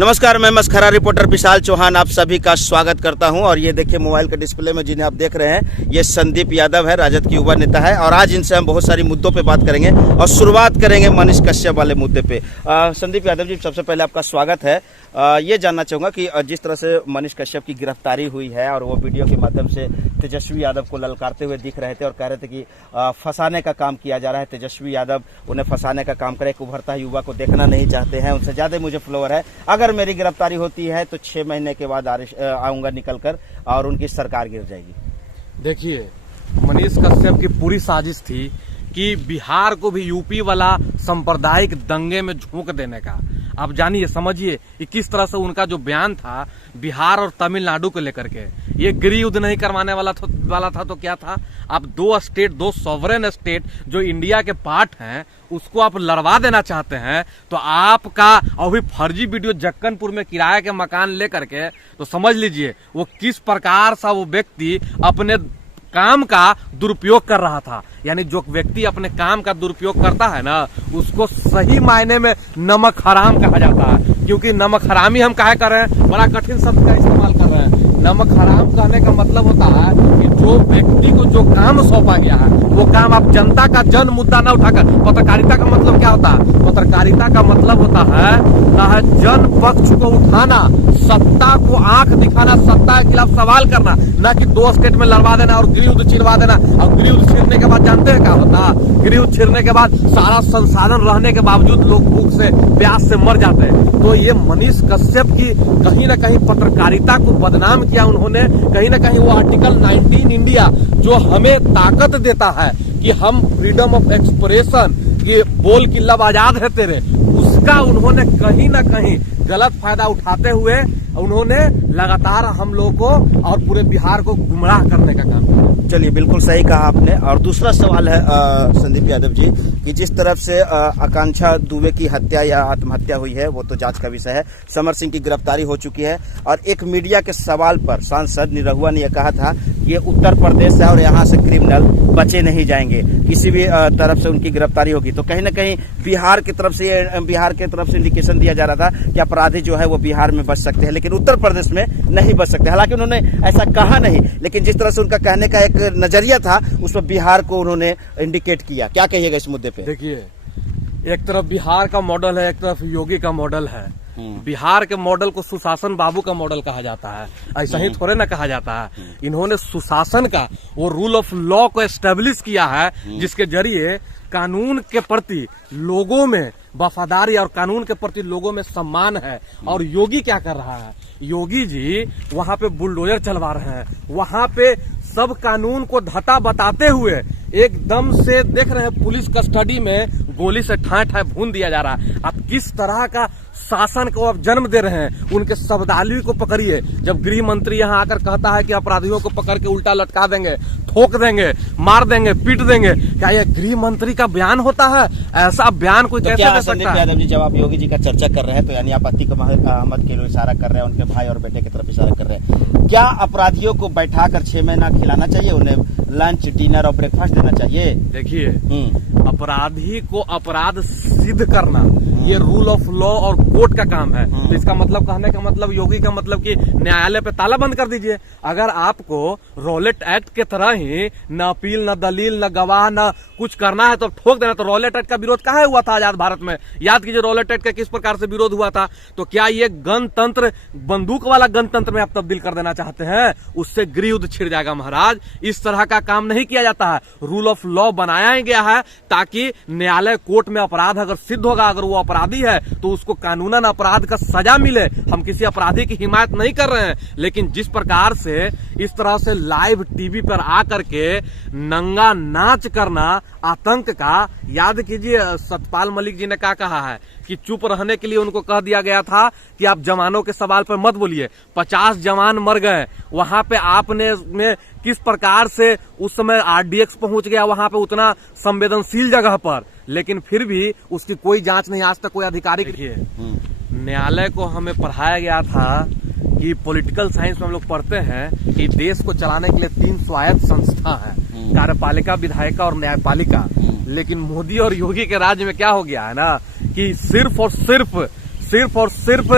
नमस्कार, मैं मस्खरा रिपोर्टर विशाल चौहान आप सभी का स्वागत करता हूं। और ये देखिए मोबाइल के डिस्प्ले में जिन्हें आप देख रहे हैं, ये संदीप यादव है, राजद की युवा नेता है। और आज इनसे हम बहुत सारी मुद्दों पे बात करेंगे और शुरुआत करेंगे मनीष कश्यप वाले मुद्दे पे। संदीप यादव जी, सबसे पहले आपका स्वागत है। ये जानना चाहूँगा कि जिस तरह से मनीष कश्यप की गिरफ्तारी हुई है और वो वीडियो के माध्यम से तेजस्वी यादव को ललकारते हुए दिख रहे थे और कह रहे थे कि फंसाने का काम किया जा रहा है, तेजस्वी यादव उन्हें फंसाने का काम करे, एक उभरता युवा को देखना नहीं चाहते हैं, उनसे ज़्यादा मुझे फ्लोवर है, अगर मेरी गिरफ्तारी होती है तो 6 महीने के बाद आऊँगा निकल कर और उनकी सरकार गिर जाएगी। देखिए, मनीष कश्यप की पूरी साजिश थी कि बिहार को भी यूपी वाला सांप्रदायिक दंगे में झोंक देने का। आप जानिए, समझिए कि किस तरह से उनका जो बयान था बिहार और तमिलनाडु को लेकर के, ये गृह युद्ध नहीं करवाने वाला था तो क्या था? आप दो सॉवरेन स्टेट जो इंडिया के पार्ट हैं उसको आप लड़वा देना चाहते हैं। तो आपका अभी फर्जी वीडियो जक्कनपुर में किराए के मकान लेकर के, तो समझ लीजिए वो किस प्रकार सा वो व्यक्ति अपने काम का दुरुपयोग कर रहा था। यानी जो व्यक्ति अपने काम का दुरुपयोग करता है ना, उसको सही मायने में नमक हराम कहा जाता है। क्योंकि नमक हरामी हम काहे कर रहे हैं, बड़ा कठिन शब्द का इस्तेमाल कर रहे हैं। नमक हराम कहने का मतलब होता है कि जो व्यक्ति को जो काम सौंपा गया है वो काम आप जनता का जन मुद्दा न उठाकर। पत्रकारिता का मतलब क्या होता है? पत्रकारिता का मतलब होता है जन पक्ष को उठाना, सत्ता को आंख दिखाना, सत्ता के खिलाफ सवाल करना, न कि 2 स्टेट में लड़वा देना और गृह युद्ध छिड़वा देना। और गृह युद्ध छिड़ने के बाद जानते हैं क्या होता? गृह युद्ध छिड़ने के बाद सारा संसाधन रहने के बावजूद लोग भूख से प्यास से मर जाते हैं। तो ये मनीष कश्यप की कहीं न कहीं पत्रकारिता को बदनाम किया उन्होंने। कहीं न कहीं वो आर्टिकल 19 इंडिया जो हमें ताकत देता है कि हम फ्रीडम ऑफ एक्सप्रेशन, ये बोल की लब आजाद है तेरे, उसका उन्होंने कहीं न कहीं गलत फायदा उठाते हुए उन्होंने लगातार हम लोगों को और पूरे बिहार को गुमराह करने का काम किया। चलिए, बिल्कुल सही कहा आपने। और दूसरा सवाल है संदीप यादव जी कि जिस तरफ से आकांक्षा दुबे की हत्या या आत्महत्या हुई है वो तो जांच का विषय है, समर सिंह की गिरफ्तारी हो चुकी है और एक मीडिया के सवाल पर सांसद निरहुआ ने यह कहा था कि ये उत्तर प्रदेश है और यहाँ से क्रिमिनल बचे नहीं जाएंगे, किसी भी तरफ से उनकी गिरफ्तारी होगी। तो कहीं ना कहीं बिहार की तरफ से इंडिकेशन दिया जा रहा था कि अपराधी जो है वो बिहार में बच सकते हैं लेकिन उत्तर प्रदेश में नहीं बच सकते। हालांकि उन्होंने ऐसा कहा नहीं, लेकिन जिस तरह से उनका कहने का एक नजरिया था उस पर बिहार को उन्होंने इंडिकेट किया। क्या कहिएगा इस मुद्दे पे? देखिए, एक तरफ बिहार का मॉडल है, एक तरफ योगी का मॉडल है। बिहार के मॉडल को सुशासन बाबू का मॉडल कहा जाता है, ऐसा ही थोड़े ना कहा जाता है। इन्होंने सुशासन का वो रूल ऑफ लॉ को एस्टेब्लिश किया है जिसके जरिए कानून के प्रति लोगों में वफादारी और कानून के प्रति लोगों में सम्मान है। और योगी क्या कर रहा है? योगी जी वहां पे बुलडोजर चलवा रहे हैं, वहां पे सब कानून को धता बताते हुए एकदम से देख रहे हैं पुलिस कस्टडी में गोली से ठाए ठाए भून दिया जा रहा है। आप किस तरह का शासन को आप जन्म दे रहे हैं? उनके शब्दावली को पकड़िए। जब गृह मंत्री यहाँ आकर कहता है कि अपराधियों को पकड़ के उल्टा लटका देंगे, ठोक देंगे, मार देंगे, पीट देंगे, क्या यह गृह मंत्री का बयान होता है? ऐसा बयान कोई कैसे दे सकता है? यादव जी, जब आप योगी जी का चर्चा कर रहे हैं तो यानी आप अतीक अहमद के लिए इशारा कर रहे हैं, उनके भाई और बेटे की तरफ इशारा कर रहे हैं। क्या अपराधियों को बैठाकर 6 महीना खिलाना चाहिए, उन्हें लंच, डिनर और ब्रेकफास्ट देना चाहिए? देखिए, अपराधी को अपराध सिद्ध करना ये रूल ऑफ लॉ और कोर्ट का काम है। तो इसका मतलब, कहने का मतलब, योगी का मतलब कि न्यायालय पे ताला बंद कर दीजिए। अगर आपको रॉलेट एक्ट के तरह ही न अपील, न दलील, न गवाह, न कुछ करना है तो ठोक देना। तो रॉलेट एक्ट का विरोध काहे हुआ था आजाद भारत में? याद कीजिए रॉलेट एक्ट का किस प्रकार से विरोध हुआ था। तो क्या ये गणतंत्र बंदूक वाला गणतंत्र में आप तब्दील कर देना चाहते हैं? उससे गृह युद्ध छिड़ जाएगा महाराज। इस तरह का काम नहीं किया जाता है। रूल ऑफ लॉ बनाया ही गया है ताकि न्यायालय कोर्ट में अपराध अगर सिद्ध होगा, अगर वो अपराधी है तो उसको कानूनन अपराध का सजा मिले। हम किसी अपराधी की हिमायत नहीं कर रहे हैं, लेकिन जिस प्रकार से इस तरह से लाइव टीवी पर आकर के नंगा नाच करना आतंक का, याद कीजिए सतपाल मलिक जी ने क्या कहा है कि चुप रहने के लिए उनको कह दिया गया था कि आप जवानों के सवाल पर मत बोलिए। 50 जवान मर गए वहां पे, आपने किस प्रकार से उस समय RDX पहुंच गया वहां पे उतना संवेदनशील जगह पर, लेकिन फिर भी उसकी कोई जांच नहीं, आज तक कोई अधिकारी। न्यायालय को हमें पढ़ाया गया था कि पॉलिटिकल साइंस में हम लोग पढ़ते हैं कि देश को चलाने के लिए 3 स्वायत्त संस्था है, कार्यपालिका, विधायिका और न्यायपालिका। लेकिन मोदी और योगी के राज्य में क्या हो गया है ना कि सिर्फ और सिर्फ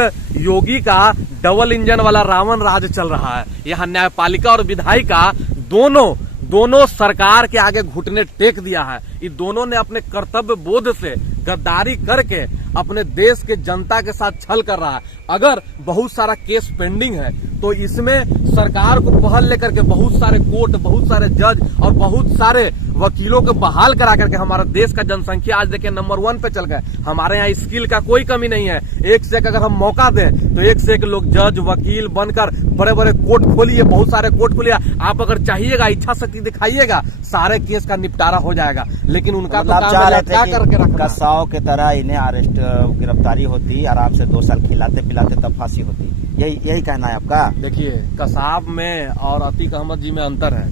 योगी का डबल इंजन वाला रावण राज चल रहा है। यहाँ न्यायपालिका और विधायिका दोनों सरकार के आगे घुटने टेक दिया है। ये दोनों ने अपने कर्तव्य बोध से गद्दारी करके अपने देश के जनता के साथ छल कर रहा है। अगर बहुत सारा केस पेंडिंग है तो इसमें सरकार को पहल लेकर के बहुत सारे कोर्ट, बहुत सारे जज और बहुत सारे वकीलों को बहाल करा करके हमारा देश का जनसंख्या आज देखिए नंबर 1 पे चल गए। हमारे यहाँ स्किल का कोई कमी नहीं है। एक से एक अगर हम मौका दें तो एक से एक लोग जज वकील बनकर बड़े बड़े कोर्ट खोलिए, बहुत सारे कोर्ट खोलिए। आप अगर चाहिएगा, इच्छा शक्ति दिखाइएगा, सारे केस का निपटारा हो जाएगा। लेकिन उनका तो काम है क्या करके रखना। कसाओं की तरह इन्हें अरेस्ट, गिरफ्तारी होती, आराम से 2 साल खिलाते पिलाते तब फांसी होती। यही कहना है आपका? देखिए, कसाब में और अतीक अहमद जी में अंतर है।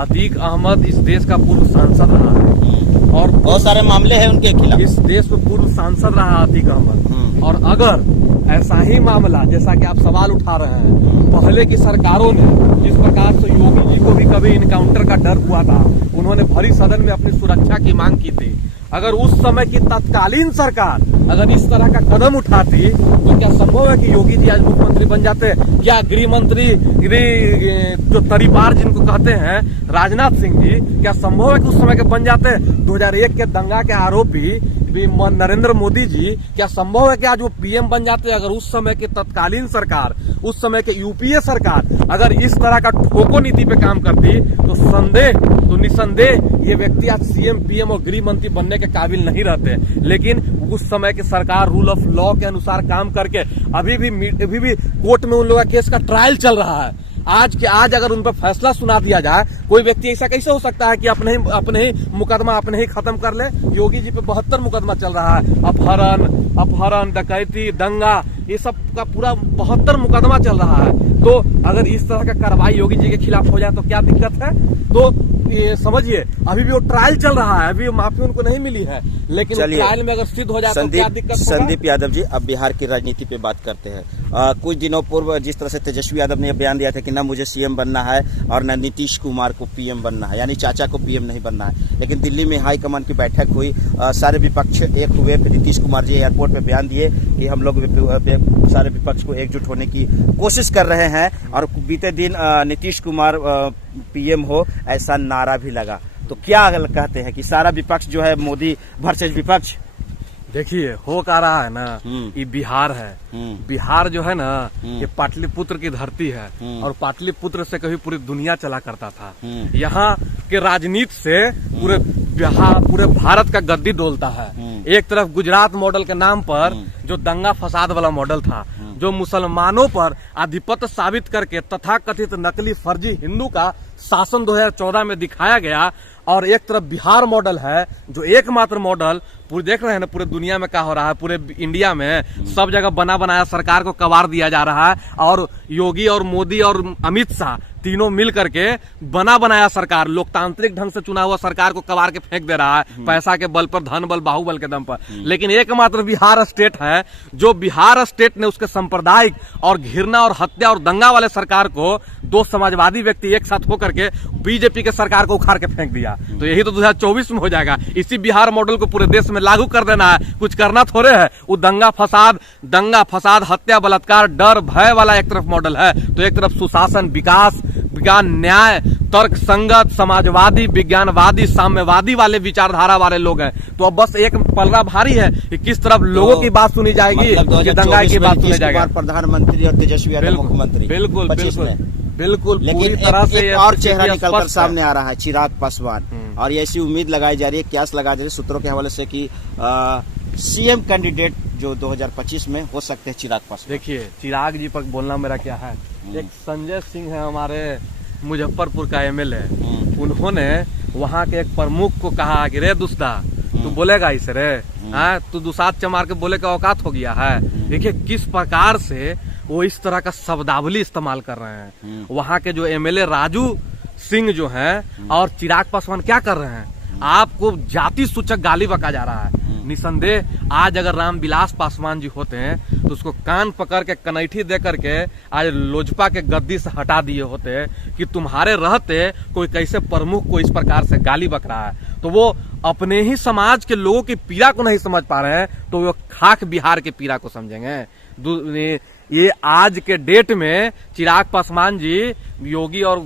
अतीक अहमद इस देश का पूर्व सांसद रहा है और बहुत सारे मामले हैं उनके खिलाफ। इस देश में पूर्व सांसद रहा अतीक अहमद। और अगर ऐसा ही मामला जैसा कि आप सवाल उठा रहे हैं, पहले की सरकारों ने जिस प्रकार से योगी जी को भी कभी इनकाउंटर का डर हुआ था, उन्होंने भरी सदन में अपनी सुरक्षा की मांग की थी। अगर उस समय की तत्कालीन सरकार अगर इस तरह का कदम उठाती तो क्या संभव है कि योगी जी आज मुख्यमंत्री बन जाते? क्या गृह मंत्री जो तरीपार जिनको कहते हैं राजनाथ सिंह जी, क्या संभव है कि उस समय के बन जाते? 2001 के दंगा के आरोपी नरेंद्र मोदी जी, क्या संभव है कि आज वो पीएम बन जाते? अगर उस समय की तत्कालीन सरकार, उस समय के यूपीए सरकार अगर इस तरह का ठोको नीति पे काम करती तो निसंदेह ये व्यक्ति आज सीएम, पीएम और गृह मंत्री बनने के काबिल नहीं रहते। लेकिन उस समय की सरकार रूल ऑफ लॉ के अनुसार काम करके अभी भी कोर्ट में उन लोगों का केस का ट्रायल चल रहा है। आज अगर उन पर फैसला सुना दिया जाए, कोई व्यक्ति ऐसा कैसे हो सकता है कि अपने ही मुकदमा अपने ही खत्म कर ले? योगी जी पे 72 मुकदमा चल रहा है। अपहरण, डकैती, दंगा, ये सब का पूरा 72 मुकदमा चल रहा है। तो अगर इस तरह का कार्रवाई योगी जी के खिलाफ हो जाए तो क्या दिक्कत है? तो ये समझिए, अभी भी वो ट्रायल चल रहा है, अभी माफी उनको नहीं मिली है, लेकिन ट्रायल में अगर सिद्ध हो जाए तो क्या दिक्कत होगा? संदीप यादव जी, अब बिहार की राजनीति पे बात करते हैं। कुछ दिनों पूर्व जिस तरह से तेजस्वी यादव ने बयान दिया था कि न मुझे सीएम बनना है और न नीतीश कुमार को पीएम बनना है, यानी चाचा को पीएम नहीं बनना है। लेकिन दिल्ली में हाईकमान की बैठक हुई, सारे विपक्ष एक हुए। फिर नीतीश कुमार जी एयरपोर्ट पे बयान दिए कि हम लोग सारे विपक्ष को एकजुट होने की कोशिश कर रहे हैं। और बीते दिन नीतीश कुमार पीएम हो ऐसा नारा भी लगा। तो क्या कहते हैं कि सारा विपक्ष जो है मोदी वर्सेस विपक्ष? देखिए, हो का रहा है ना, ये बिहार है। बिहार जो है ना, ये पाटलिपुत्र की धरती है और पाटलिपुत्र से कभी पूरी दुनिया चला करता था। यहाँ के राजनीति से पूरे भारत का गद्दी डोलता है। एक तरफ गुजरात मॉडल के नाम पर जो दंगा फसाद वाला मॉडल था, जो मुसलमानों पर आधिपत्य साबित करके तथाकथित नकली फर्जी हिंदू का शासन 2014 में दिखाया गया, और एक तरफ बिहार मॉडल है जो एकमात्र मॉडल पूरे देख रहे हैं ना, पूरे दुनिया में क्या हो रहा है, पूरे इंडिया में सब जगह बना बनाया सरकार को कबाड़ दिया जा रहा है। और योगी और मोदी और अमित शाह तीनों मिल करके बना बनाया सरकार, लोकतांत्रिक ढंग से चुना हुआ सरकार को कबाड़ के फेंक दे रहा है, पैसा के बल पर, धन बल, बाहुबल के दम पर। लेकिन एकमात्र बिहार स्टेट है जो बिहार स्टेट ने उसके सांप्रदायिक और घृणा और हत्या और दंगा वाले सरकार को, 2 समाजवादी व्यक्ति एक साथ होकर के बीजेपी के सरकार को उखाड़ के फेंक दिया। तो यही तो 2024 में हो जाएगा। इसी बिहार मॉडल को पूरे देश में लागू कर देना है, कुछ करना थोड़े है। वो दंगा फसाद, हत्या, बलात्कार, डर, भय वाला एक तरफ मॉडल है, तो एक तरफ सुशासन, विकास, विज्ञान, न्याय, तर्क संगत, समाजवादी, विज्ञानवादी, साम्यवादी वाले विचारधारा वाले लोग हैं। तो अब बस एक पलड़ा भारी है कि किस तरफ लोगों की बात सुनी जाएगी, कि दंगा की बात सुनी जाएगी। प्रधानमंत्री और तेजस्वी यादव मुख्यमंत्री, बिल्कुल लेकिन पूरी तरह से एक और चेहरा निकलकर सामने आ रहा है, चिराग पासवान। और ऐसी उम्मीद लगाई जा रही है, क्यास लगाई जा रही है सूत्रों के हवाले से कि सीएम कैंडिडेट जो 2025 में हो सकते हैं चिराग पासवान। देखिए, चिराग जी पर बोलना मेरा क्या है। एक संजय सिंह है हमारे मुजफ्फरपुर का एमएलए, उन्होंने वहाँ के एक प्रमुख को कहा कि रे दुस्ता, तू बोलेगा इसे रे, तू दुसात चमार के बोले का औकात हो गया है। देखिए किस प्रकार से वो इस तरह का शब्दावली इस्तेमाल कर रहे हैं। वहाँ के जो एमएलए राजू सिंह जो हैं और चिराग पासवान क्या कर रहे हैं, आपको जाति सूचक गाली बका जा रहा है। निसंदेह आज अगर रामविलास पासवान जी होते हैं तो उसको कान पकड़ के कनैठी दे करके आज लोजपा के गद्दी से हटा दिए होते कि तुम्हारे रहते कोई कैसे प्रमुख को इस प्रकार से गाली बक रहा है। तो वो अपने ही समाज के लोगों की पीड़ा को नहीं समझ पा रहे हैं, तो वो खाक बिहार के पीड़ा को समझेंगे। ये आज के डेट में चिराग पासवान जी योगी और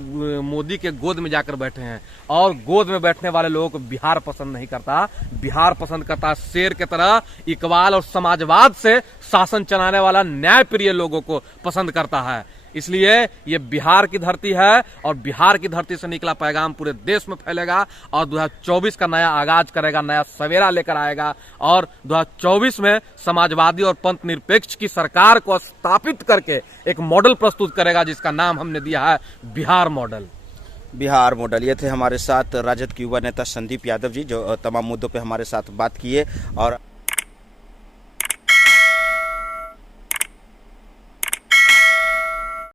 मोदी के गोद में जाकर बैठे हैं, और गोद में बैठने वाले लोगों को बिहार पसंद नहीं करता। बिहार पसंद करता शेर की तरह इकबाल और समाजवाद से शासन चलाने वाला न्याय प्रिय लोगों को पसंद करता है। इसलिए ये बिहार की धरती है, और बिहार की धरती से निकला पैगाम पूरे देश में फैलेगा, और 2024 का नया आगाज करेगा, नया सवेरा लेकर आएगा, और 2024 में समाजवादी और पंथ निरपेक्ष की सरकार को स्थापित करके एक मॉडल प्रस्तुत करेगा, जिसका नाम हमने दिया है बिहार मॉडल। बिहार मॉडल। ये थे हमारे साथ राजद के युवा नेता संदीप यादव जी, जो तमाम मुद्दों पे हमारे साथ बात किए। और